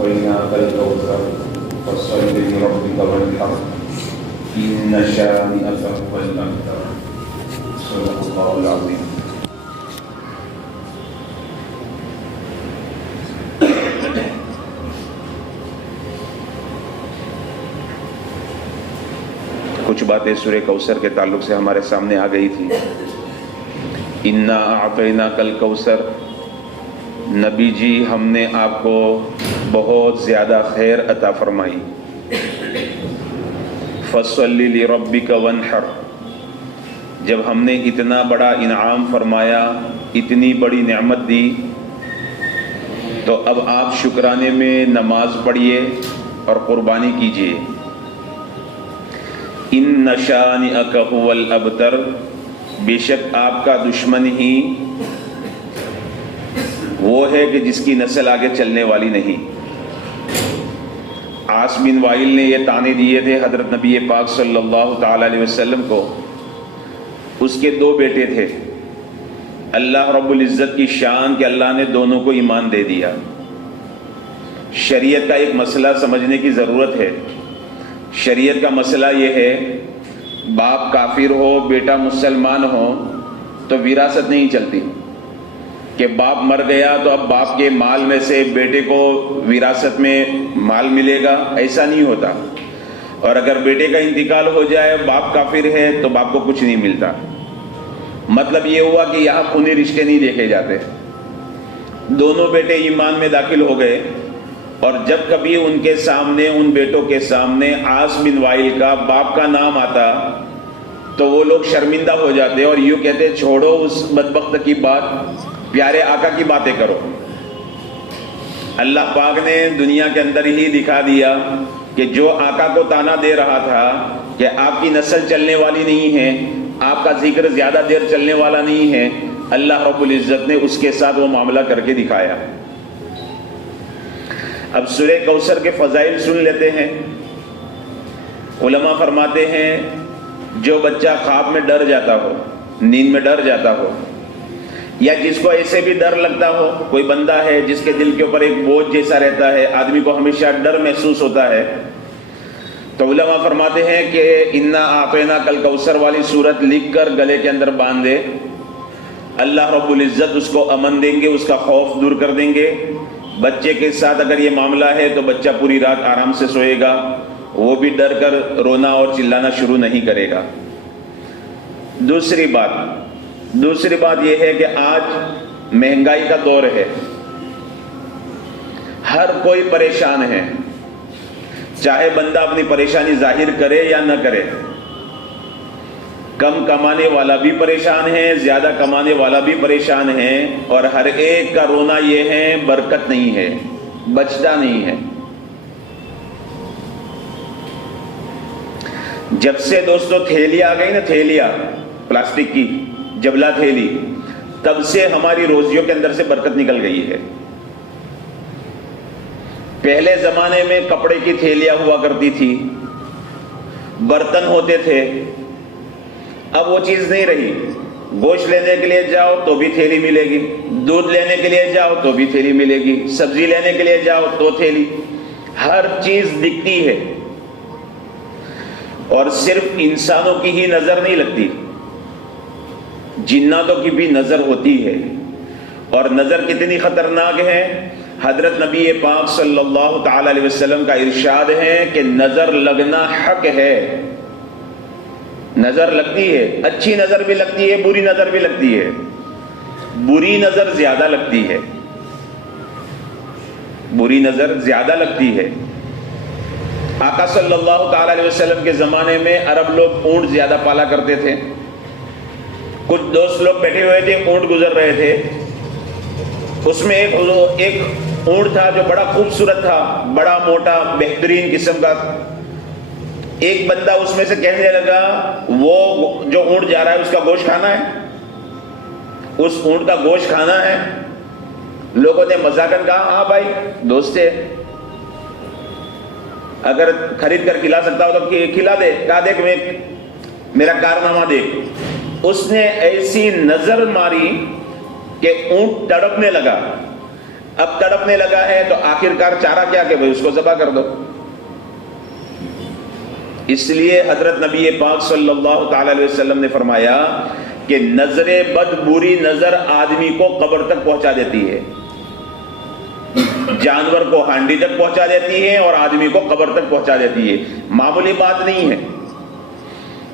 أعطيناك الكوثر فصل لربك وانحر إن شانئك هو الأبتر صدق الله العظيم. کچھ باتیں سورہ کوثر کے تعلق سے ہمارے سامنے آ گئی تھی. انا اعطیناک الکوثر، نبی جی ہم نے آپ کو بہت زیادہ خیر عطا فرمائی. فصلی لربک وانحر، جب ہم نے اتنا بڑا انعام فرمایا، اتنی بڑی نعمت دی، تو اب آپ شکرانے میں نماز پڑھیے اور قربانی کیجیے. ان شانئک هو الابتر، بے شک آپ کا دشمن ہی وہ ہے کہ جس کی نسل آگے چلنے والی نہیں. عاص بن وائل نے یہ طعنے دیے تھے حضرت نبی پاک صلی اللہ تعالی علیہ وسلم کو. اس کے دو بیٹے تھے. اللہ رب العزت کی شان کہ اللہ نے دونوں کو ایمان دے دیا. شریعت کا ایک مسئلہ سمجھنے کی ضرورت ہے. شریعت کا مسئلہ یہ ہے، باپ کافر ہو بیٹا مسلمان ہو تو وراثت نہیں چلتی کہ باپ مر گیا تو اب باپ کے مال میں سے بیٹے کو وراثت میں مال ملے گا، ایسا نہیں ہوتا. اور اگر بیٹے کا انتقال ہو جائے، باپ کافر ہے، تو باپ کو کچھ نہیں ملتا. مطلب یہ ہوا کہ یہاں خونی رشتے نہیں دیکھے جاتے. دونوں بیٹے ایمان میں داخل ہو گئے، اور جب کبھی ان کے سامنے، ان بیٹوں کے سامنے عاص بن وائل کا باپ کا نام آتا تو وہ لوگ شرمندہ ہو جاتے اور یوں کہتے چھوڑو اس بدبخت کی بات، پیارے آقا کی باتیں کرو. اللہ پاک نے دنیا کے اندر ہی دکھا دیا کہ جو آقا کو تانا دے رہا تھا کہ آپ کی نسل چلنے والی نہیں ہے، آپ کا ذکر زیادہ دیر چلنے والا نہیں ہے، اللہ رب العزت نے اس کے ساتھ وہ معاملہ کر کے دکھایا. اب سورہ کوثر کے فضائل سن لیتے ہیں. علماء فرماتے ہیں جو بچہ خواب میں ڈر جاتا ہو، نیند میں ڈر جاتا ہو، یا جس کو ایسے بھی ڈر لگتا ہو، کوئی بندہ ہے جس کے دل کے اوپر ایک بوجھ جیسا رہتا ہے، آدمی کو ہمیشہ ڈر محسوس ہوتا ہے، تو علماء فرماتے ہیں کہ انا اعطیناک الکوثر والی سورت لکھ کر گلے کے اندر باندھ دے، اللہ رب العزت اس کو امن دیں گے، اس کا خوف دور کر دیں گے. بچے کے ساتھ اگر یہ معاملہ ہے تو بچہ پوری رات آرام سے سوئے گا، وہ بھی ڈر کر رونا اور چلانا شروع نہیں کرے گا. دوسری بات یہ ہے کہ آج مہنگائی کا دور ہے، ہر کوئی پریشان ہے، چاہے بندہ اپنی پریشانی ظاہر کرے یا نہ کرے. کم کمانے والا بھی پریشان ہے، زیادہ کمانے والا بھی پریشان ہے، اور ہر ایک کا رونا یہ ہے برکت نہیں ہے، بچتا نہیں ہے. جب سے دوستو تھیلی آ گئی نا، تھیلیاں پلاسٹک کی جبلا تھیلی، تب سے ہماری روزیوں کے اندر سے برکت نکل گئی ہے. پہلے زمانے میں کپڑے کی تھیلیاں ہوا کرتی تھی، برتن ہوتے تھے، اب وہ چیز نہیں رہی. گوشت لینے کے لیے جاؤ تو بھی تھیلی ملے گی، دودھ لینے کے لیے جاؤ تو بھی تھیلی ملے گی، سبزی لینے کے لیے جاؤ تو تھیلی، ہر چیز دکھتی ہے. اور صرف انسانوں کی ہی نظر نہیں لگتی، جناتوں کی بھی نظر ہوتی ہے. اور نظر کتنی خطرناک ہے، حضرت نبی پاک صلی اللہ تعالی علیہ وسلم کا ارشاد ہے کہ نظر لگنا حق ہے. نظر لگتی ہے، اچھی نظر بھی لگتی ہے، بری نظر بھی لگتی ہے. بری نظر زیادہ لگتی ہے، بری نظر زیادہ لگتی ہے. آقا صلی اللہ تعالی علیہ وسلم کے زمانے میں عرب لوگ اونٹ زیادہ پالا کرتے تھے. کچھ دوست لوگ بیٹھے ہوئے تھے، اونٹ گزر رہے تھے. اس میں ایک اونٹ تھا جو بڑا خوبصورت تھا، بڑا موٹا بہترین قسم کا. ایک بندہ اس میں سے کہنے لگا وہ جو اونٹ جا رہا ہے اس کا گوشت کھانا ہے، اس اونٹ کا گوشت کھانا ہے. لوگوں نے مذاقاً کہا ہاں بھائی دوست ہے، اگر خرید کر کھلا سکتا ہو تو کھلا دے. کہا دیکھ میرا کارنامہ دیکھ. اس نے ایسی نظر ماری کہ اونٹ تڑپنے لگا. اب تڑپنے لگا ہے تو آخرکار چارہ کیا کہ بھئی اس کو ذبح کر دو. اس لیے حضرت نبی پاک صلی اللہ تعالی علیہ وسلم نے فرمایا کہ نظر بد، بری نظر آدمی کو قبر تک پہنچا دیتی ہے، جانور کو ہانڈی تک پہنچا دیتی ہے اور آدمی کو قبر تک پہنچا دیتی ہے. معمولی بات نہیں ہے.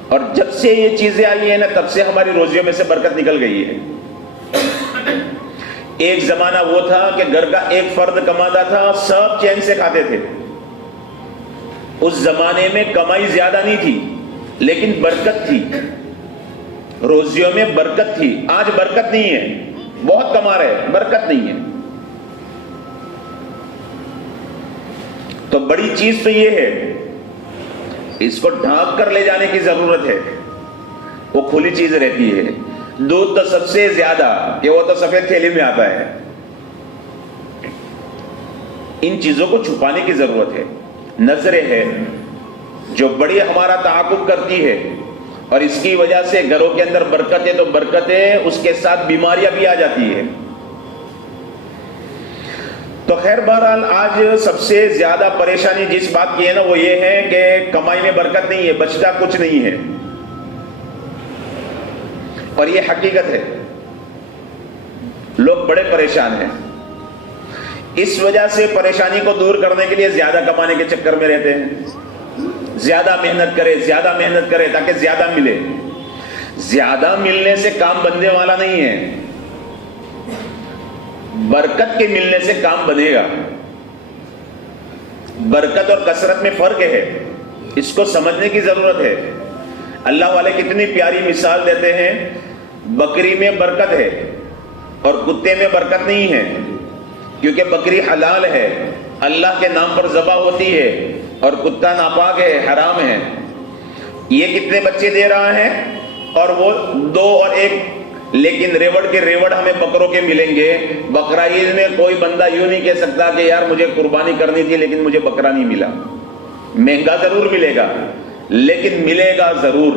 اور جب سے یہ چیزیں آئی ہیں نا، تب سے ہماری روزیوں میں سے برکت نکل گئی ہے. ایک زمانہ وہ تھا کہ گھر کا ایک فرد کماتا تھا، سب چین سے کھاتے تھے. اس زمانے میں کمائی زیادہ نہیں تھی لیکن برکت تھی، روزیوں میں برکت تھی. آج برکت نہیں ہے، بہت کما رہے، برکت نہیں ہے. تو بڑی چیز تو یہ ہے، اس کو ڈھانپ کر لے جانے کی ضرورت ہے. وہ کھلی چیز رہتی ہے. دودھ تو سب سے زیادہ کہ وہ تو سفید تھیلی میں آتا ہے. ان چیزوں کو چھپانے کی ضرورت ہے. نظریں ہے جو بڑی ہمارا تعاقب کرتی ہے اور اس کی وجہ سے گھروں کے اندر برکت ہے، تو برکتیں اس کے ساتھ بیماریاں بھی آ جاتی ہے. تو خیر بہرحال آج سب سے زیادہ پریشانی جس بات کی ہے نا، وہ یہ ہے کہ کمائی میں برکت نہیں ہے، بچتا کچھ نہیں ہے. اور یہ حقیقت ہے، لوگ بڑے پریشان ہیں. اس وجہ سے پریشانی کو دور کرنے کے لیے زیادہ کمانے کے چکر میں رہتے ہیں. زیادہ محنت کرے تاکہ زیادہ ملے. زیادہ ملنے سے کام بننے والا نہیں ہے، برکت کے ملنے سے کام بنے گا. برکت اور کثرت میں فرق ہے، اس کو سمجھنے کی ضرورت ہے. اللہ والے کتنی پیاری مثال دیتے ہیں. بکری میں برکت ہے اور کتے میں برکت نہیں ہے، کیونکہ بکری حلال ہے، اللہ کے نام پر ذبح ہوتی ہے، اور کتا ناپاک ہے، حرام ہے. یہ کتنے بچے دے رہا ہے؟ اور وہ 2 اور 1. لیکن ریوڑ کے ریوڑ ہمیں بکروں کے ملیں گے. بقرہ عید میں کوئی بندہ یوں نہیں کہہ سکتا کہ یار مجھے قربانی کرنی تھی لیکن مجھے بکرا نہیں ملا. مہنگا ضرور ملے گا لیکن ملے گا ضرور.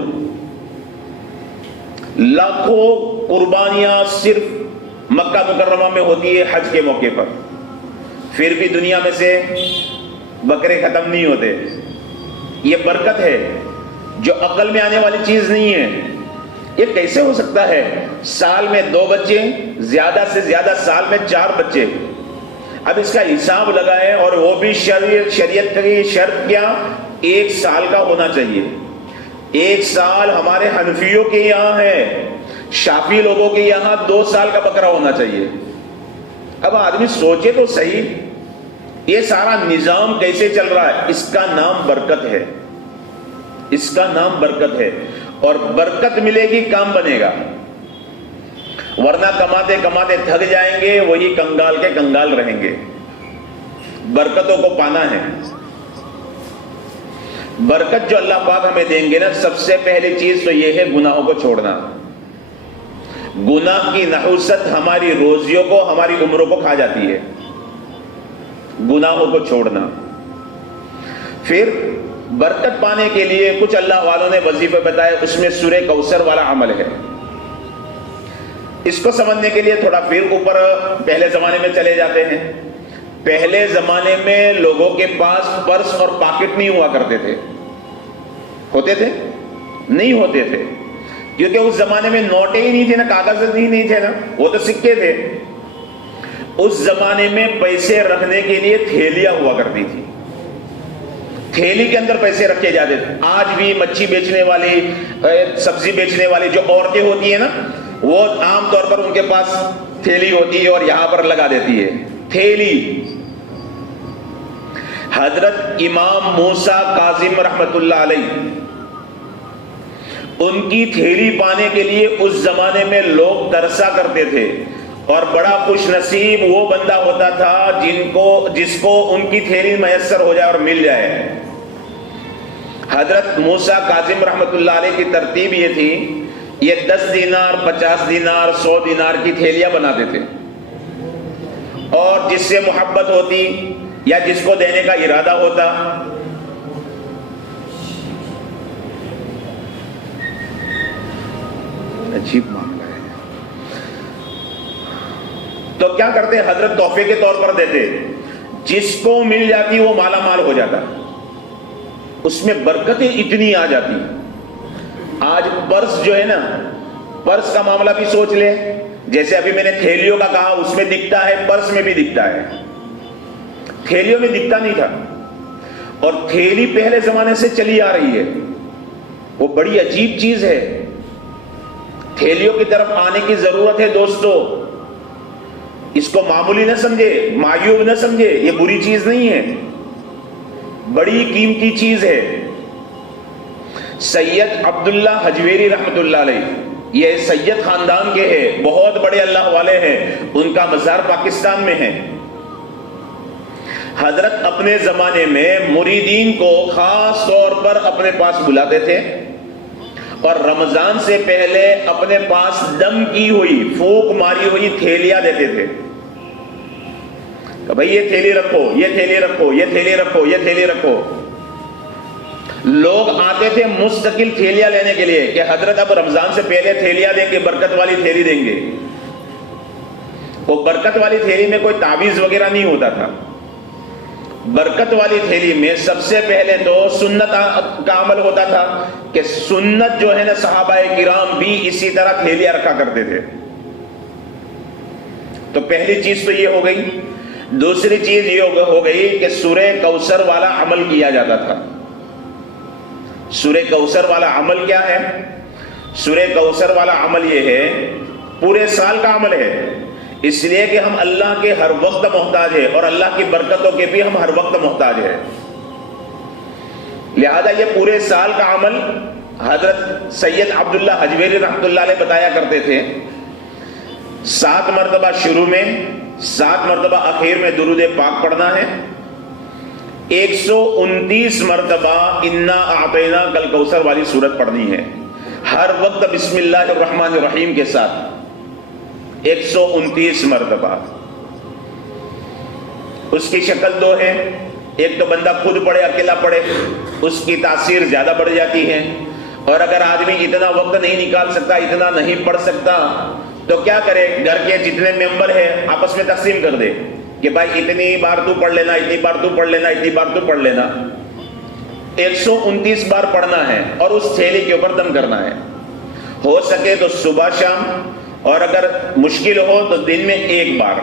لاکھوں قربانیاں صرف مکہ مکرمہ میں ہوتی ہے حج کے موقع پر، پھر بھی دنیا میں سے بکرے ختم نہیں ہوتے. یہ برکت ہے جو عقل میں آنے والی چیز نہیں ہے. یہ کیسے ہو سکتا ہے؟ سال میں 2 بچے، زیادہ سے زیادہ سال میں 4 بچے. اب اس کا حساب لگائے، اور وہ بھی شریعت کی شرط کیا؟ 1 سال کا ہونا چاہیے. 1 سال ہمارے حنفیوں کے یہاں ہے، شافی لوگوں کے یہاں 2 سال کا بکرا ہونا چاہیے. اب آدمی سوچے تو صحیح، یہ سارا نظام کیسے چل رہا ہے؟ اس کا نام برکت ہے. اس کا نام برکت ہے. اور برکت ملے گی، کام بنے گا. ورنہ کماتے کماتے تھک جائیں گے، وہی کنگال کے کنگال رہیں گے. برکتوں کو پانا ہے. برکت جو اللہ پاک ہمیں دیں گے نا، سب سے پہلی چیز تو یہ ہے گناہوں کو چھوڑنا. گناہ کی نحوست ہماری روزیوں کو، ہماری عمروں کو کھا جاتی ہے. گناہوں کو چھوڑنا. پھر برکت پانے کے لیے کچھ اللہ والوں نے وظیفے بتائے، اس میں سورہ کوثر والا عمل ہے. اس کو سمجھنے کے لیے تھوڑا پھر اوپر پہلے زمانے میں چلے جاتے ہیں. پہلے زمانے میں لوگوں کے پاس پرس اور پاکٹ نہیں ہوا کرتے تھے. ہوتے تھے؟ نہیں ہوتے تھے، کیونکہ اس زمانے میں نوٹیں ہی نہیں تھے نا، کاغذ ہی نہیں تھے نا، وہ تو سکے تھے. اس زمانے میں پیسے رکھنے کے لیے تھیلیاں ہوا کرتی تھی. تھیلی کے اندر پیسے رکھے جاتے تھے. آج بھی مچھی بیچنے والی، سبزی بیچنے والی جو عورتیں ہوتی ہیں نا، وہ عام طور پر ان کے پاس تھیلی ہوتی ہے اور یہاں پر لگا دیتی ہے تھیلی. حضرت امام موسیٰ کاظم رحمت اللہ علیہ، ان کی تھیلی پانے کے لیے اس زمانے میں لوگ ترسا کرتے تھے. اور بڑا خوش نصیب وہ بندہ ہوتا تھا جس کو ان کی تھیلی میسر ہو جائے اور مل جائے. حضرت موسیٰ کاظم رحمت اللہ علیہ کی ترتیب یہ تھی، یہ 10 دینار، 50 دینار، 100 دینار کی تھیلیاں بناتے تھے. اور جس سے محبت ہوتی یا جس کو دینے کا ارادہ ہوتا، عجیب معاملہ ہے. تو کیا کرتے ہیں؟ حضرت تحفے کے طور پر دیتے، جس کو مل جاتی وہ مالا مال ہو جاتا، اس میں برکتیں اتنی آ جاتی۔ آج پرس جو ہے نا، پرس کا معاملہ بھی سوچ لے، جیسے ابھی میں نے تھیلیوں کا کہا، اس میں دکھتا ہے، پرس میں بھی دکھتا ہے۔ تھیلیوں میں دکھتا نہیں تھا، اور تھیلی پہلے زمانے سے چلی آ رہی ہے، وہ بڑی عجیب چیز ہے۔ تھیلیوں کی طرف آنے کی ضرورت ہے دوستو، اس کو معمولی نہ سمجھے، معیوب نہ سمجھے، یہ بری چیز نہیں ہے، بڑی قیمتی چیز ہے۔ سید عبداللہ حجویری رحمت اللہ علیہ، یہ سید خاندان کے ہیں، بہت بڑے اللہ والے ہیں، ان کا مزار پاکستان میں ہے۔ حضرت اپنے زمانے میں مریدین کو خاص طور پر اپنے پاس بلاتے تھے، اور رمضان سے پہلے اپنے پاس دم کی ہوئی، پھونک ماری ہوئی تھیلیاں دیتے تھے کہ بھئی یہ تھیلی رکھو، یہ تھیلی رکھو، یہ تھیلی رکھو، یہ تھیلی رکھو۔ لوگ آتے تھے مستقل تھیلیاں لینے کے لیے کہ حضرت اب رمضان سے پہلے تھیلیاں دیں گے، برکت والی تھیلی دیں گے۔ وہ برکت والی تھیلی میں کوئی تعویذ وغیرہ نہیں ہوتا تھا، برکت والی تھیلی میں سب سے پہلے تو سنت کا عمل ہوتا تھا کہ سنت جو ہے نا، صحابہ کرام بھی اسی طرح تھیلیاں رکھا کرتے تھے۔ تو پہلی چیز تو یہ ہو گئی۔ دوسری چیز یہ ہو گئی کہ سورہ کوثر والا عمل کیا جاتا تھا۔ سورہ کوثر والا عمل کیا ہے؟ سورہ کوثر والا عمل یہ ہے، پورے سال کا عمل ہے، اس لیے کہ ہم اللہ کے ہر وقت محتاج ہیں، اور اللہ کی برکتوں کے بھی ہم ہر وقت محتاج ہیں۔ لہذا یہ پورے سال کا عمل حضرت سید عبداللہ حجویری رحمۃ اللہ علیہ بتایا کرتے تھے۔ 7 مرتبہ شروع میں، 7 مرتبہ اخیر میں درود پاک پڑھنا ہے، 129 مرتبہ انا اعطینا کل کوثر والی سورت پڑھنی ہے، ہر وقت بسم اللہ الرحمن الرحیم کے ساتھ 129 مرتبہ۔ اس کی شکل 2 ہے، ایک تو بندہ خود پڑھے، اکیلا پڑھے، اس کی تاثیر زیادہ بڑھ جاتی ہے، اور اگر آدمی اتنا وقت نہیں نکال سکتا، اتنا نہیں پڑھ سکتا، تو کیا کرے؟ گھر کے جتنے ممبر ہیں آپس میں تقسیم کر دے کہ بھائی اتنی بار تو پڑھ لینا، اتنی بار تو پڑھ لینا، اتنی بار تو پڑھ لینا۔ 129 بار پڑھنا ہے، اور اس تھیلی کے اوپر دم کرنا ہے، ہو سکے تو صبح شام، اور اگر مشکل ہو تو دن میں 1 بار۔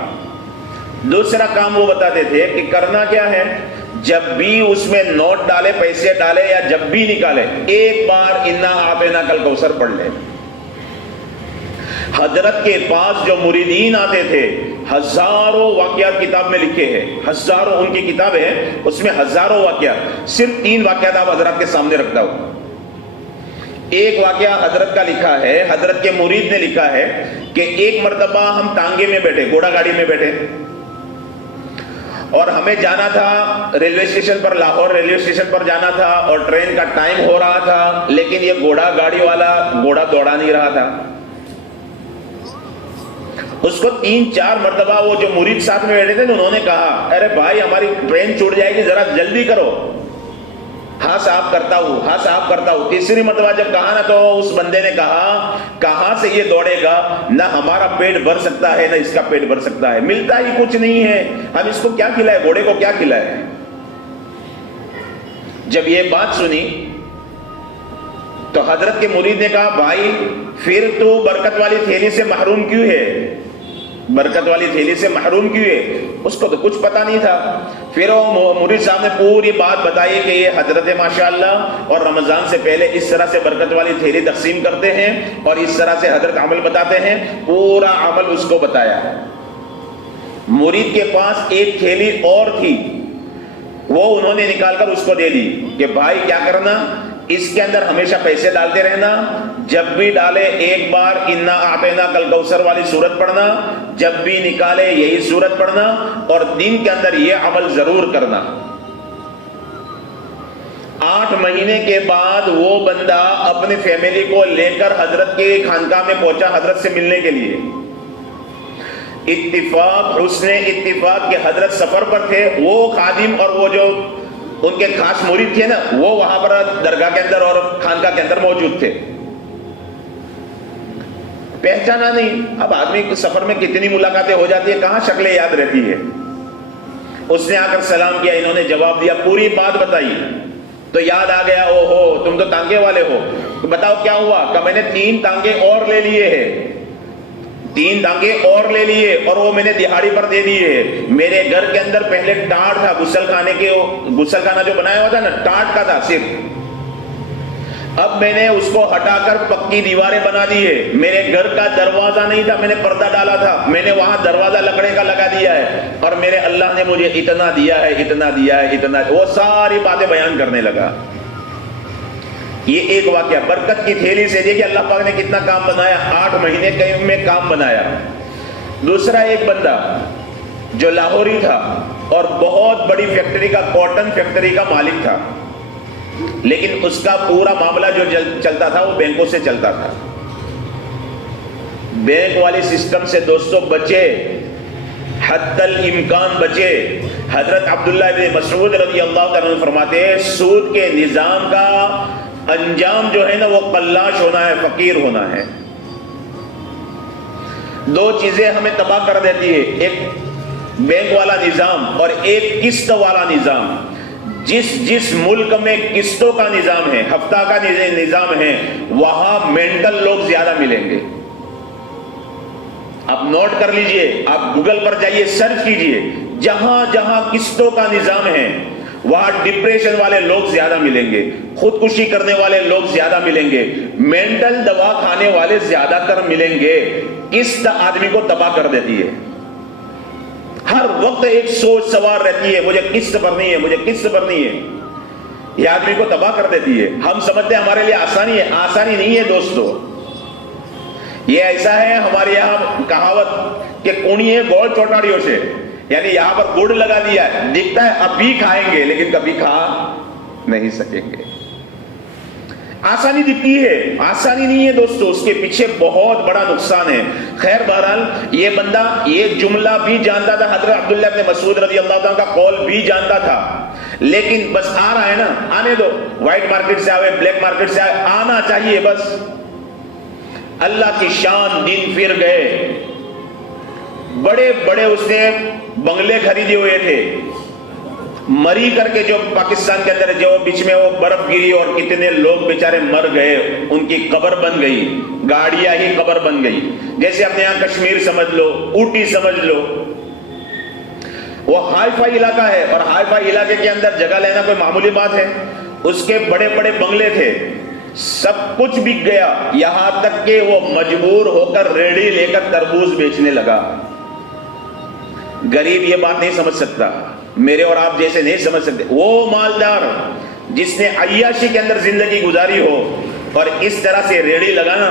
دوسرا کام وہ بتاتے تھے کہ کرنا کیا ہے، جب بھی اس میں نوٹ ڈالے، پیسے ڈالے، یا جب بھی نکالے، 1 بار انا اعطینا کل کوثر پڑھ لے۔ حضرت کے پاس جو مریدین آتے تھے، ہزاروں واقعات کتاب میں لکھے ہیں، ہزاروں، ان کی کتاب ہے، اس میں ہزاروں واقعات، صرف 3 واقعات آپ حضرت کے سامنے رکھتا ہوں۔ ایک واقعہ حضرت کا لکھا ہے، حضرت کے مرید نے لکھا ہے کہ ایک مرتبہ ہم ٹانگے میں بیٹھے، گھوڑا گاڑی میں بیٹھے، اور ہمیں جانا تھا ریلوے اسٹیشن پر، لاہور ریلوے اسٹیشن پر جانا تھا، اور ٹرین کا ٹائم ہو رہا تھا، لیکن یہ گھوڑا گاڑی والا گھوڑا دوڑا نہیں رہا تھا۔ اس کو 3-4 مرتبہ وہ جو مرید ساتھ میں بیٹھے تھے انہوں نے کہا، ارے بھائی ہماری ٹرین چھوٹ جائے گی، ذرا جلدی کرو۔ ہاں صاحب کرتا ہوں، ہاں صاحب کرتا ہوں۔ تیسری مرتبہ جب کہا نا، تو اس بندے نے کہا، کہاں سے یہ دوڑے گا، نہ ہمارا پیٹ بھر سکتا ہے، نہ اس کا پیٹ بھر سکتا ہے، ملتا ہی کچھ نہیں ہے، ہم اس کو کیا کھلائے، گھوڑے کو کیا کھلائے۔ جب یہ بات سنی تو حضرت کے مرید نے کہا، بھائی پھر تو برکت والی تھیلی سے محروم کیوں ہے، برکت والی تھیلی سے محروم کیوں ہے؟ اس کو تو کچھ پتا نہیں تھا۔ پھر وہ مرید صاحب نے پوری بات بتائی کہ یہ حضرت ماشاءاللہ اور رمضان سے پہلے اس طرح سے برکت والی تھیلی تقسیم کرتے ہیں، اور اس طرح سے حضرت عمل بتاتے ہیں، پورا عمل اس کو بتایا۔ مرید کے پاس ایک تھیلی اور تھی، وہ انہوں نے نکال کر اس کو دے دی کہ بھائی کیا کرنا، اس کے اندر ہمیشہ پیسے ڈالتے رہنا، جب بھی ڈالے 1 بار انا اعطینا کل کوثر والی سورت پڑھنا، جب بھی نکالے یہی سورت پڑھنا، اور دن کے اندر یہ عمل ضرور کرنا۔ 8 مہینے کے بعد وہ بندہ اپنی فیملی کو لے کر حضرت کے خانقاہ میں پہنچا، حضرت سے ملنے کے لیے۔ اتفاق، حسن اتفاق کہ حضرت سفر پر تھے، وہ خادم اور وہ جو ان کے خاص مرید تھے نا، وہ وہاں پر درگاہ کے اندر اور خانقاہ کے اندر موجود تھے۔ پہچانا نہیں. اب آدمی سفر میں کتنی ملاقاتیں ہو جاتی ہیں, کہاں شکلیں یاد رہتی ہے. اس نے آ کر سلام کیا, انہوں نے جواب دیا, پوری بات بتائی تو یاد آ گیا, او ہو تم تو ٹانگے والے ہو, تو بتاؤ کیا ہوا. کہ میں نے 3 ٹانگے اور لے لیے ہیں, 3 ٹانگے اور لے لیے, اور وہ میں نے دہاڑی پر دے دیے. میرے گھر کے اندر پہلے ٹاٹ تھا, غسل خانہ جو بنایا ہوا تھا نا, ٹاٹ کا تھا صرف. اب میں نے اس کو ہٹا کر پکی دیواریں بنا دی ہے. میرے گھر کا دروازہ نہیں تھا, میں نے پردہ ڈالا تھا, میں نے وہاں دروازہ لکڑے کا لگا دیا ہے, اور میرے اللہ نے مجھے اتنا دیا ہے, اتنا دیا ہے, اتنا. وہ ساری باتیں بیان کرنے لگا. یہ ایک واقعہ. برکت کی تھیلی سے دیکھیے اللہ پاک نے کتنا کام بنایا, 8 مہینے میں کام بنایا. دوسرا ایک بندہ جو لاہوری تھا اور بہت بڑی فیکٹری کا, کاٹن فیکٹری کا مالک تھا, لیکن اس کا پورا معاملہ جو چلتا تھا وہ بینکوں سے چلتا تھا. بینک والی سسٹم سے دوستوں بچے, حد الامکان بچے. حضرت عبداللہ بن مسعود رضی اللہ تعالیٰ عنہ فرماتے ہیں, سود کے نظام کا انجام جو ہے نا وہ قلاش ہونا ہے, فقیر ہونا ہے. 2 چیزیں ہمیں تباہ کر دیتی ہے, ایک بینک والا نظام اور ایک قسط والا نظام. جس ملک میں قسطوں کا نظام ہے, ہفتہ کا نظام ہے, وہاں مینٹل لوگ زیادہ ملیں گے. آپ نوٹ کر لیجئے, آپ گوگل پر جائیے, سرچ کیجئے, جہاں جہاں قسطوں کا نظام ہے وہاں ڈپریشن والے لوگ زیادہ ملیں گے, خودکشی کرنے والے لوگ زیادہ ملیں گے, مینٹل دوا کھانے والے زیادہ تر ملیں گے. قسط آدمی کو تباہ کر دیتی ہے. ہر وقت ایک سوچ سوار رہتی ہے, مجھے قسط بھرنی ہے, مجھے قسط بھرنی ہے. یہ آدمی کو تباہ کر دیتی ہے. ہم سمجھتے ہیں ہمارے لیے آسانی ہے, آسانی نہیں ہے دوستو. یہ ایسا ہے, ہمارے یہاں کہاوت کہ کونی ہے گوڑ چوٹاڑیوں سے, یعنی یہاں پر گڑ لگا دیا ہے, دکھتا ہے ابھی کھائیں گے لیکن کبھی کھا نہیں سکیں گے. آسانی دکھتی ہے, آسانی نہیں ہے دوستو, اس کے پیچھے بہت بڑا نقصان ہے. خیر بہرحال یہ بندہ یہ جملہ بھی جانتا تھا, حضرت عبداللہ بن مسعود رضی اللہ عنہ کا قول بھی جانتا تھا, لیکن بس آ رہا ہے نا, آنے دو, وائٹ مارکیٹ سے آوے, بلیک مارکیٹ سے آوے, آنا چاہیے بس. اللہ کی شان, دن پھر گئے. بڑے بڑے اس نے بنگلے خریدے ہوئے تھے, مری کر کے جو پاکستان کے اندر جو بیچ میں وہ برف گری اور کتنے لوگ بیچارے مر گئے, ان کی قبر بن گئی, گاڑیاں ہی قبر بن گئی. جیسے اپنے یہاں کشمیر سمجھ لو, اوٹی سمجھ لو, وہ ہائی فائی علاقہ ہے, اور ہائی فائی علاقے کے اندر جگہ لینا کوئی معمولی بات ہے. اس کے بڑے بڑے بنگلے تھے, سب کچھ بک گیا, یہاں تک کہ وہ مجبور ہو کر ریڑھی لے کر تربوز بیچنے لگا. غریب یہ بات نہیں سمجھ سکتا, میرے اور آپ جیسے نہیں سمجھ سکتے. وہ مالدار جس نے عیاشی کے اندر زندگی گزاری ہو اور اس طرح سے ریڑھی لگانا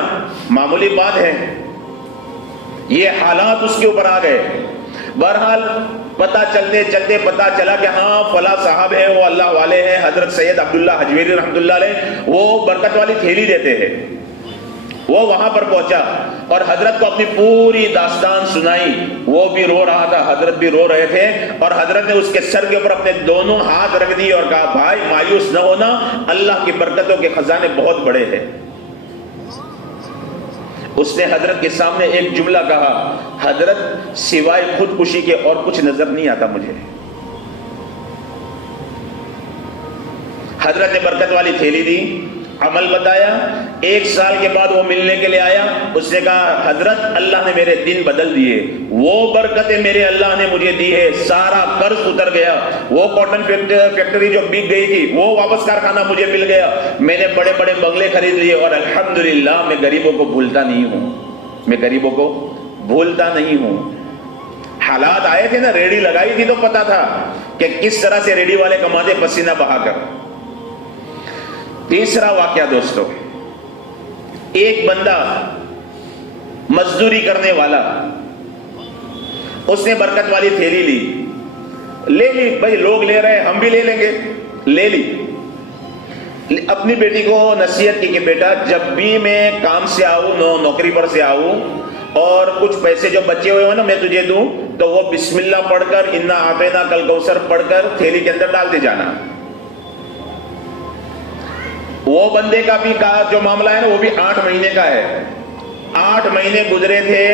معمولی بات ہے. یہ حالات اس کے اوپر آ گئے. بہرحال پتہ چلتے چلتے پتہ چلا کہ ہاں فلاں صاحب ہے, وہ اللہ والے ہیں, حضرت سید عبداللہ حجویری رحمۃ اللہ علیہ, وہ برکت والی تھیلی دیتے ہیں. وہ وہاں پر پہنچا اور حضرت کو اپنی پوری داستان سنائی. وہ بھی رو رہا تھا, حضرت بھی رو رہے تھے, اور حضرت نے اس کے سر کے اوپر اپنے دونوں ہاتھ رکھ دیے اور کہا, بھائی مایوس نہ ہونا, اللہ کی برکتوں کے خزانے بہت بڑے ہیں. اس نے حضرت کے سامنے ایک جملہ کہا, حضرت سوائے خودکشی کے اور کچھ نظر نہیں آتا مجھے. حضرت نے برکت والی تھیلی دی, عمل بتایا. 1 سال کے بعد وہ ملنے کے لیے آیا. اس نے کہا, حضرت اللہ نے میرے دن بدل دیے, وہ برکتیں میرے اللہ نے مجھے دی ہے, سارا قرض اتر گیا, وہ کاٹن فیکٹری جو بک گئی تھی وہ واپس کارخانہ مجھے مل گیا, میں نے بڑے بڑے بنگلے خرید لیے, اور الحمدللہ میں غریبوں کو بھولتا نہیں ہوں, میں غریبوں کو بھولتا نہیں ہوں. حالات آئے تھے نا, ریڑھی لگائی تھی تو پتا تھا کہ کس طرح سے ریڑھی والے کماتے پسینہ بہا کر. تیسرا واقعہ دوستو, ایک بندہ مزدوری کرنے والا, اس نے برکت والی تھیلی لے لی, بھائی لوگ لے رہے ہیں ہم بھی لے لیں گے, لے لی. اپنی بیٹی کو نصیحت کی کہ بیٹا جب بھی میں کام سے آؤں, نوکری پر سے آؤں, اور کچھ پیسے جو بچے ہوئے ہیں نا میں تجھے دوں, تو وہ بسم اللہ پڑھ کر, انا اعطینا کل کوثر پڑھ کر تھیلی کے اندر ڈالتے جانا. وہ بندے کا بھی جو معاملہ ہے نا وہ بھی 8 مہینے کا ہے. 8 مہینے گزرے تھے،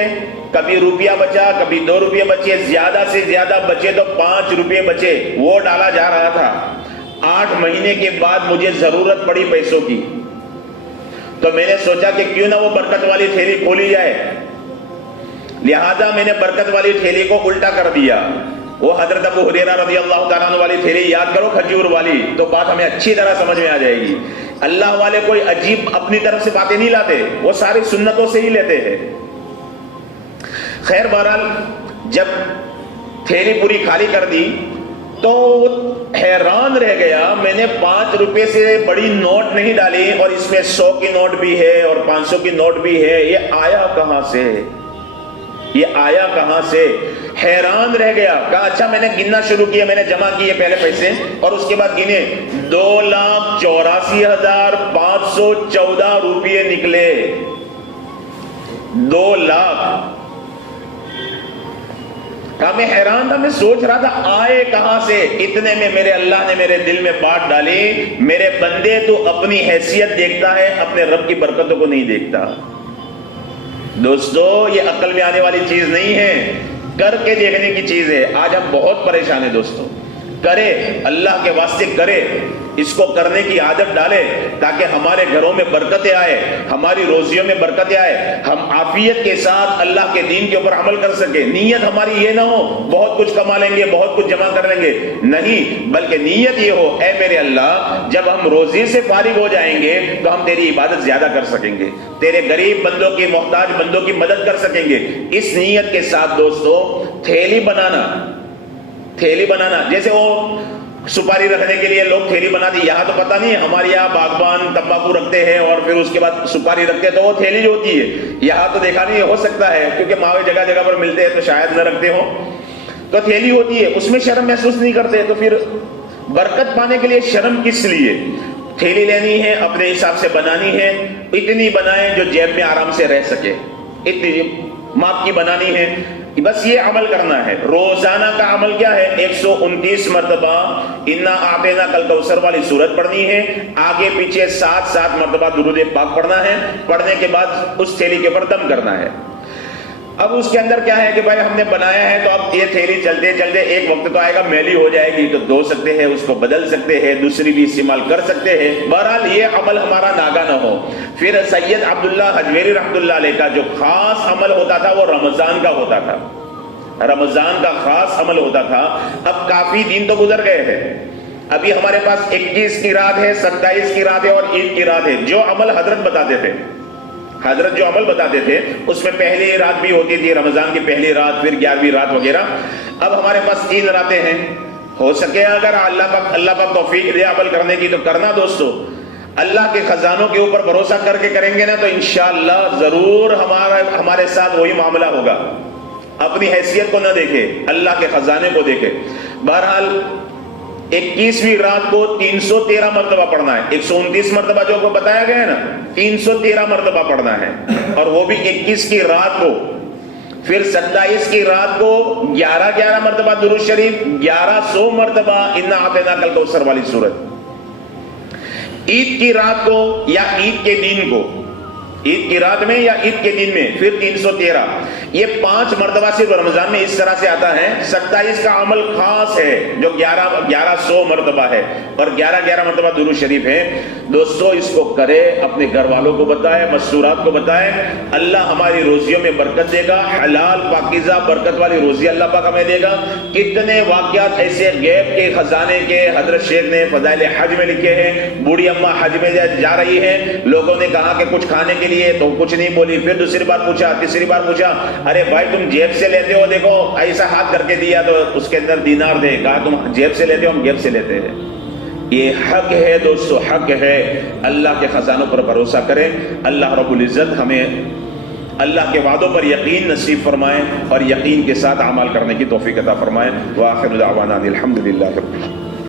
کبھی روپیہ بچا، کبھی 2 روپے بچے، زیادہ سے زیادہ بچے تو 5 روپے بچے، وہ ڈالا جا رہا تھا۔ 8 مہینے کے بعد مجھے ضرورت پڑی پیسوں کی، تو میں نے سوچا کہ کیوں نہ وہ برکت والی تھیلی کھولی جائے، لہذا میں نے برکت والی تھیلی کو الٹا کر دیا۔ وہ حضرت ابو ہریرہ رضی اللہ تعالیٰ عنہ والی تھیلی یاد کرو، کھجور والی، تو بات ہمیں اچھی طرح سمجھ میں آ جائے گی۔ اللہ والے کوئی عجیب اپنی طرف سے باتیں نہیں لاتے، وہ ساری سنتوں سے ہی لیتے ہیں۔ خیر بہرحال جب تھیلی پوری خالی کر دی تو حیران رہ گیا، میں نے 5 روپے سے بڑی نوٹ نہیں ڈالی، اور اس میں 100 کی نوٹ بھی ہے اور 500 کی نوٹ بھی ہے، یہ آیا کہاں سے، یہ آیا کہاں سے؟ حیران رہ گیا۔ کہا اچھا، میں نے گننا شروع کیا، میں نے جمع کیے پہلے پیسے، اور اس کے بعد گنے 2,84,514 روپے نکلے۔ 2 لاکھ۔ کہا میں حیران تھا، میں سوچ رہا تھا آئے کہاں سے؟ اتنے میں میرے اللہ نے میرے دل میں بات ڈالی، میرے بندے تو اپنی حیثیت دیکھتا ہے، اپنے رب کی برکتوں کو نہیں دیکھتا۔ دوستو یہ عقل میں آنے والی چیز نہیں ہے، کر کے دیکھنے کی چیز ہے۔ آج ہم بہت پریشان ہیں دوستو، کرے اللہ کے واسطے، کرے، اس کو کرنے کی عادت ڈالے تاکہ ہمارے گھروں میں برکتیں آئے، ہماری روزیوں میں برکتیں آئے، ہم عافیت کے ساتھ اللہ کے دین کے اوپر عمل کر سکے۔ نیت ہماری یہ نہ ہو بہت کچھ کما لیں گے، بہت کچھ جمع کر لیں گے، نہیں، بلکہ نیت یہ ہو اے میرے اللہ جب ہم روزی سے فارغ ہو جائیں گے تو ہم تیری عبادت زیادہ کر سکیں گے، تیرے غریب بندوں کی، محتاج بندوں کی مدد کر سکیں گے۔ اس نیت کے ساتھ دوستو تھیلی بنانا، جیسے وہ سپاری رکھنے کے لیے لوگ تھیلی بنا دی، یہاں تو پتہ نہیں، ہمارے یہاں باغبان تمباکو رکھتے ہیں اور پھر اس کے بعد سپاری رکھتے ہیں، تو وہ تھیلی جو ہوتی ہے یہاں تو دیکھا نہیں، ہو سکتا ہے کیونکہ ماوے جگہ جگہ پر ملتے ہیں تو شاید نہ رکھتے ہو، تو تھیلی ہوتی ہے، اس میں شرم محسوس نہیں کرتے، تو پھر برکت پانے کے لیے شرم کس لیے؟ تھیلی لینی ہے، اپنے حساب سے بنانی ہے، اتنی بنائیں جو جیب میں آرام سے رہ سکے، اتنی ماپ کی بنانی ہے، بس یہ عمل کرنا ہے۔ روزانہ کا عمل کیا ہے؟ 129 مرتبہ انا اعطینا کل کوثر والی سورت پڑھنی ہے، آگے پیچھے 7 مرتبہ درود پاک پڑھنا ہے، پڑھنے کے بعد اس تھیلی کے اوپر دم کرنا ہے۔ اب اس کے اندر کیا ہے کہ بھائی ہم نے بنایا ہے تو اب یہ تھیلی چلتے چلتے ایک وقت تو آئے گا میلی ہو جائے گی، تو دھو سکتے ہیں، اس کو بدل سکتے ہیں، دوسری بھی استعمال کر سکتے ہیں، بہرحال یہ عمل ہمارا ناگا نہ ہو۔ پھر سید عبداللہ حجویری رحمۃ اللہ علیہ کا جو خاص عمل ہوتا تھا وہ رمضان کا ہوتا تھا، رمضان کا خاص عمل ہوتا تھا۔ اب کافی دن تو گزر گئے ہیں، ابھی ہمارے پاس 21 کی رات ہے، 27 کی رات ہے اور عید کی رات ہے۔ جو عمل حضرت بتاتے تھے، حضرت جو عمل بتاتے تھے اس میں پہلی رات بھی ہوتی تھی، رمضان کی پہلی رات، پھر 11ویں رات وغیرہ۔ اب ہمارے پاس 3 راتیں ہیں، ہو سکے اگر اللہ پاک توفیق دے عمل کرنے کی تو کرنا دوستو۔ اللہ کے خزانوں کے اوپر بھروسہ کر کے کریں گے نا تو انشاءاللہ ضرور ہمارے ساتھ وہی معاملہ ہوگا۔ اپنی حیثیت کو نہ دیکھے، اللہ کے خزانے کو دیکھے۔ بہرحال 21ویں رات کو 313 مرتبہ پڑھنا ہے، 129 مرتبہ جو بتایا گیا ہے نا، 313 مرتبہ پڑھنا ہے، اور وہ بھی 21 کی رات کو۔ پھر 27 کی رات کو 11 مرتبہ درود شریف، 1100 مرتبہ انا اعطینا کل کوثر والی سورت۔ عید کی رات کو یا عید کے دن کو، عید کی رات میں یا عید کے دن میں پھر 313، یہ 5 مرتبہ صرف رمضان میں اس طرح سے آتا ہے۔ 27 کا عمل خاص ہے جو 1100 مرتبہ ہے، اور 11 مرتبہ درود شریف ہے۔ دوستو اس کو کرے، اپنے گھر والوں کو بتائے، مستورات کو بتائے، اللہ ہماری روزیوں میں برکت دے گا، حلال پاکیزہ برکت والی روزی اللہ پاک ہمیں دے گا۔ کتنے واقعات ایسے غیب کے خزانے کے حضرت شیخ نے فضائل حج میں لکھے ہیں۔ بوڑھی اماں حج میں جا رہی ہے، لوگوں نے کہا کہ کچھ کھانے کے لیے تو کچھ نہیں بولی، پھر دوسری بار پوچھا، تیسری بار پوچھا، ارے بھائی تم جیب سے لیتے ہو، دیکھو ایسا ہاتھ کر کے دیا تو اس کے اندر دینار دے، کہا تم جیب سے لیتے ہو، ہم جیب سے لیتے ہیں۔ یہ حق ہے دوستو، حق ہے۔ اللہ کے خزانوں پر بھروسہ کریں، اللہ رب العزت ہمیں اللہ کے وعدوں پر یقین نصیب فرمائے اور یقین کے ساتھ اعمال کرنے کی توفیق عطا فرمائے۔ وآخر دعوانا الحمدللہ رب العالمین۔